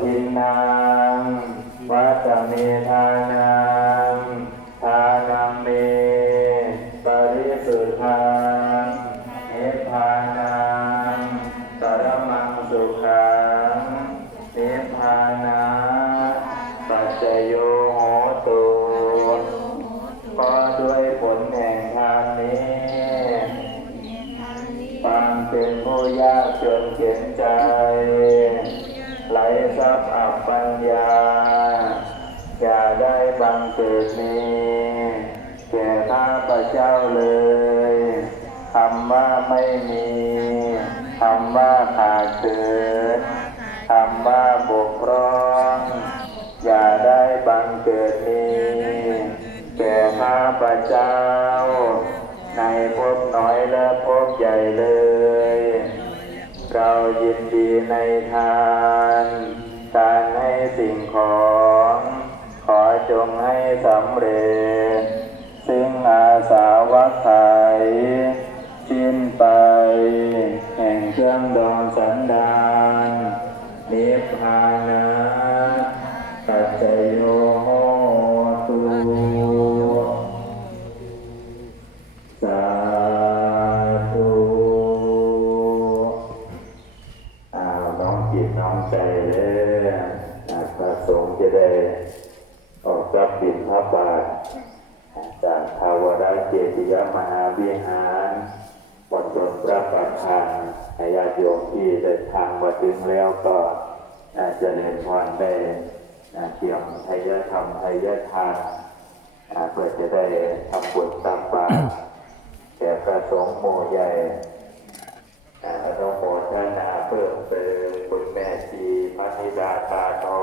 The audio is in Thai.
ทินนางวัตเมทานังทานังเมปริสุทธังเนพพานังปรมังสุขังเนพพานาปัจจโยโหตุก็ด้วยผลแห่งทานนี้ความเป็นผู้ยากจนเข็นใจไหล ทรัพย์อับปัญญา อย่าได้บังเกิดมีแก่ข้าพระเจ้าเลยคำว่าไม่มีคำว่าขาดเกิดคำว่าบกพร่องอย่าได้บังเกิดมีแก่ข้าพระเจ้า ในภพน้อยและภพใหญ่เลย ยินดีในทานการให้สิ่งของ ขอจงให้สำเร็จ ซึ่งอาสาวะไขยสิ้นไป แห่งเครื่องดองสันดานนิพพานา จิตน้องใจเลยนะพระสงฆ์จะได้ออกรับบิณฑบาตจากทาวราเจติยมหาวิหารบนบนพระประธานให้ญาติโยมที่เดินทางมาถึงแล้วก็อาจจะเรียนพรได้นเตรียมไทยธรรมไทยทานเพื่อจะได้ทำบุญตามบาตรแก่พระสงฆ์หมู่ใหญ่อ่าอนุโมทนาเพิ่มเติม we back, back on.